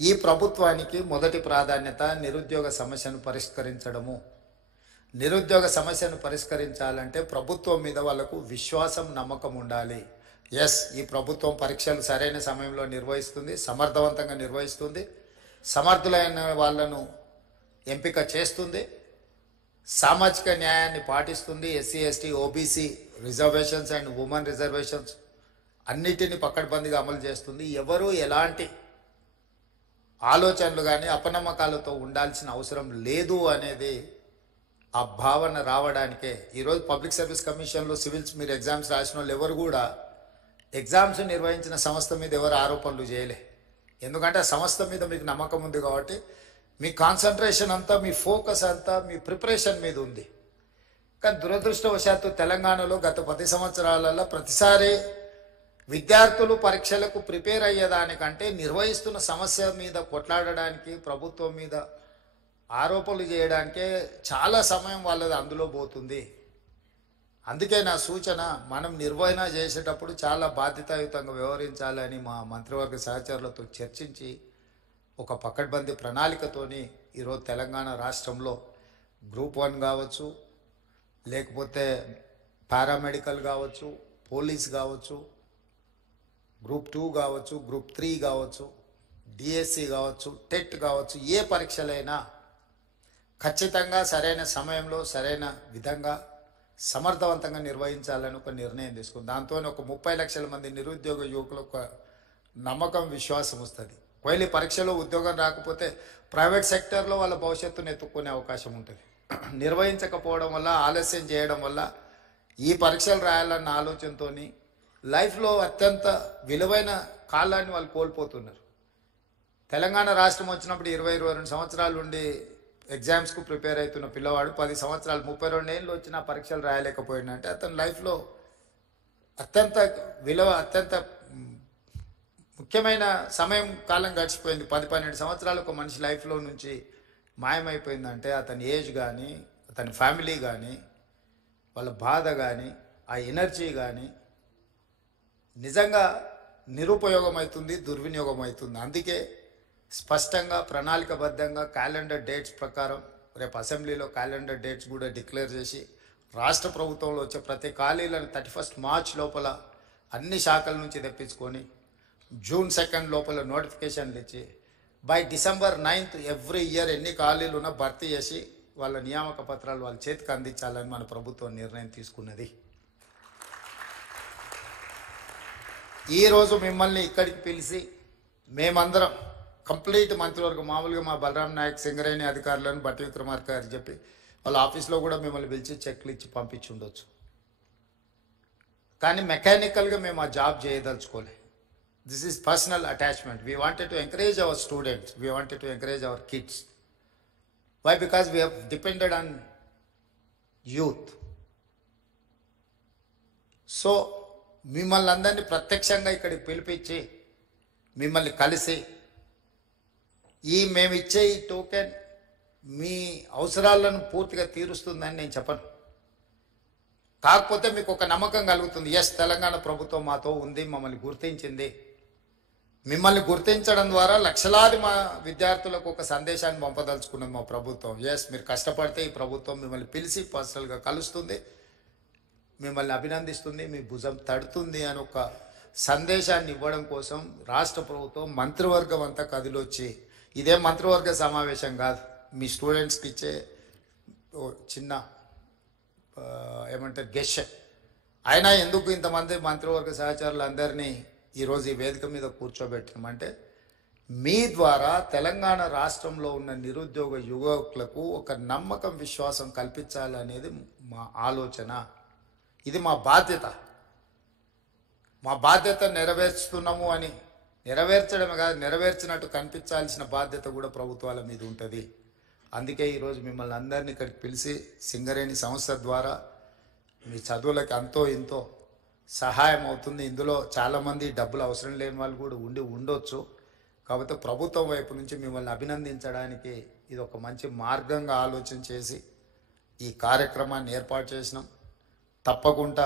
ఈ ప్రభుత్వానికి మొదటి ప్రాధాన్యత నిరుద్యోగ సమస్యను పరిష్కరించడము. నిరుద్యోగ సమస్యను పరిష్కరించాలంటే ప్రభుత్వం మీద వాళ్ళకు విశ్వాసం, నమ్మకం ఉండాలి. ఎస్, ఈ ప్రభుత్వం పరీక్షలు సరైన సమయంలో నిర్వహిస్తుంది, సమర్థవంతంగా నిర్వహిస్తుంది, సమర్థులైన వాళ్ళను ఎంపిక చేస్తుంది, సామాజిక న్యాయాన్ని పాటిస్తుంది, SC ST OBC reservations and women reservations అన్నిటిని పకడ్బందీగా అమలు చేస్తుంది. ఎవరు ఎలాంటి ఆలోచనలు కానీ అపనమ్మకాలతో ఉండాల్సిన అవసరం లేదు అనేది ఆ భావన రావడానికే ఈరోజు పబ్లిక్ సర్వీస్ కమిషన్లో సివిల్స్ మీరు ఎగ్జామ్స్ రాసిన వాళ్ళు ఎవరు కూడా ఎగ్జామ్స్ నిర్వహించిన సంస్థ మీద ఎవరు ఆరోపణలు చేయలే. ఎందుకంటే ఆ సంస్థ మీద మీకు నమ్మకం ఉంది కాబట్టి మీ కాన్సన్ట్రేషన్ అంతా, మీ ఫోకస్ అంతా మీ ప్రిపరేషన్ మీద ఉంది. కానీ దురదృష్టవశాత్తు తెలంగాణలో గత 10 సంవత్సరాలలో ప్రతిసారి విద్యార్థులు పరీక్షలకు ప్రిపేర్ అయ్యేదానికంటే నిర్వహిస్తున్న సమస్య మీద కొట్లాడడానికి, ప్రభుత్వం మీద ఆరోపణలు చేయడానికే చాలా సమయం వాళ్ళది అందులో పోతుంది. అందుకే నా సూచన, మనం నిర్వహణ చేసేటప్పుడు చాలా బాధ్యతాయుతంగా వ్యవహరించాలని మా మంత్రివర్గ సహచరులతో చర్చించి ఒక పకడ్బందీ ప్రణాళికతోని ఈరోజు తెలంగాణ రాష్ట్రంలో గ్రూప్ 1 కావచ్చు, లేకపోతే పారామెడికల్ కావచ్చు, పోలీస్ కావచ్చు, గ్రూప్ 2 కావచ్చు, గ్రూప్ 3 కావచ్చు, డిఎస్సి కావచ్చు, టెట్ కావచ్చు, ఏ పరీక్షలైనా ఖచ్చితంగా సరైన సమయంలో సరైన విధంగా సమర్థవంతంగా నిర్వహించాలని ఒక నిర్ణయం తీసుకుంది. దాంతో ఒక 30 లక్షల మంది నిరుద్యోగ యువకులకు ఒక నమ్మకం, విశ్వాసం వస్తుంది. ఒకవేళ పరీక్షలో ఉద్యోగం రాకపోతే ప్రైవేట్ సెక్టర్లో వాళ్ళ భవిష్యత్తును ఎత్తుక్కునే అవకాశం ఉంటుంది. నిర్వహించకపోవడం వల్ల, ఆలస్యం చేయడం వల్ల ఈ పరీక్షలు రాయాలన్న ఆలోచనతో లైఫ్లో అత్యంత విలువైన కాలాన్ని వాళ్ళు కోల్పోతున్నారు. తెలంగాణ రాష్ట్రం వచ్చినప్పుడు 20-22 సంవత్సరాల నుండి ఎగ్జామ్స్కు ప్రిపేర్ అవుతున్న పిల్లవాడు 10 సంవత్సరాలు 32 ఏళ్ళు వచ్చిన పరీక్షలు రాయలేకపోయిందంటే అతని లైఫ్లో అత్యంత అత్యంత ముఖ్యమైన సమయం, కాలం గడిచిపోయింది. 10-12 సంవత్సరాలు ఒక మనిషి లైఫ్లో నుంచి మాయమైపోయిందంటే అతని ఏజ్ కానీ, అతని ఫ్యామిలీ కానీ, వాళ్ళ బాధ కానీ, ఆ ఎనర్జీ కానీ నిజంగా నిరుపయోగం అవుతుంది, దుర్వినియోగం అవుతుంది. అందుకే స్పష్టంగా ప్రణాళికబద్ధంగా క్యాలెండర్ డేట్స్ ప్రకారం రేపు అసెంబ్లీలో క్యాలెండర్ డేట్స్ కూడా డిక్లేర్ చేసి రాష్ట్ర ప్రభుత్వంలో వచ్చే ప్రతి ఖాళీలను 31 మార్చ్ లోపల అన్ని శాఖల నుంచి తెప్పించుకొని జూన్ 2 లోపల నోటిఫికేషన్లు ఇచ్చి బై డిసెంబర్ 9 ఎవ్రీ ఇయర్ ఎన్ని ఖాళీలు ఉన్నా భర్తీ చేసి వాళ్ళ నియామక పత్రాలు వాళ్ళ చేతికి అందించాలని మన ప్రభుత్వం నిర్ణయం తీసుకున్నది. ఈరోజు మిమ్మల్ని ఇక్కడికి పిలిచి మేమందరం కంప్లీట్ మంత్రివర్గం, మామూలుగా మా బలరాం నాయక్, సింగరేణి అధికారులను, బట్టి విక్రమార్క గారు చెప్పి వాళ్ళ ఆఫీస్లో కూడా మిమ్మల్ని పిలిచి చెక్లు ఇచ్చి పంపించి ఉండొచ్చు. కానీ మెకానికల్గా మేము ఆ జాబ్ చేయదలుచుకోలే. This is personal attachment. We wanted to encourage our students, we wanted to encourage our kids. Why? Because we have depended on youth. So మిమ్మల్ని అందరినీ ప్రత్యక్షంగా ఇక్కడికి పిలిపించి మిమ్మల్ని కలిసి మేము ఇచ్చే ఈ టోకెన్ మీ అవసరాలను పూర్తిగా తీరుస్తుందని నేను చెప్పను. కాకపోతే మీకు ఒక నమ్మకం కలుగుతుంది, ఎస్ తెలంగాణ ప్రభుత్వం మాతో ఉంది, మమ్మల్ని గుర్తించింది. మిమ్మల్ని గుర్తించడం ద్వారా లక్షలాది మా విద్యార్థులకు ఒక సందేశాన్ని పంపదలుచుకున్నది మా ప్రభుత్వం. ఎస్, మీరు కష్టపడితే ఈ ప్రభుత్వం మిమ్మల్ని పిలిచి పర్సనల్గా కలుస్తుంది, మిమ్మల్ని అభినందిస్తుంది, మీ భుజం తడుతుంది అని ఒక సందేశాన్ని ఇవ్వడం కోసం రాష్ట్ర ప్రభుత్వం మంత్రివర్గం అంతా కదిలొచ్చి, ఇదే మంత్రివర్గ సమావేశం కాదు, మీ స్టూడెంట్స్కి ఇచ్చే చిన్న ఏమంటారు గెస్ట్. అయినా ఎందుకు ఇంతమంది మంత్రివర్గ సహచరులందరినీ ఈరోజు ఈ వేదిక మీద కూర్చోబెట్టినామంటే మీ ద్వారా తెలంగాణ రాష్ట్రంలో ఉన్న నిరుద్యోగ యువకులకు ఒక నమ్మకం, విశ్వాసం కల్పించాలనేది మా ఆలోచన. ఇది మా బాధ్యత. మా బాధ్యత నెరవేర్చుతున్నాము అని నెరవేర్చడమే కాదు, నెరవేర్చినట్టు కనిపించాల్సిన బాధ్యత కూడా ప్రభుత్వాల మీద ఉంటుంది. అందుకే ఈరోజు మిమ్మల్ని అందరినీ ఇక్కడికి పిలిచి సింగరేణి సంస్థ ద్వారా మీ చదువులకు అంతో ఇంతో సహాయం అవుతుంది. ఇందులో చాలామంది డబ్బులు అవసరం లేని వాళ్ళు కూడా ఉండొచ్చు. కాబట్టి ప్రభుత్వం వైపు నుంచి మిమ్మల్ని అభినందించడానికి ఇది ఒక మంచి మార్గంగా ఆలోచన చేసి ఈ కార్యక్రమాన్ని ఏర్పాటు చేసినాం. తప్పకుండా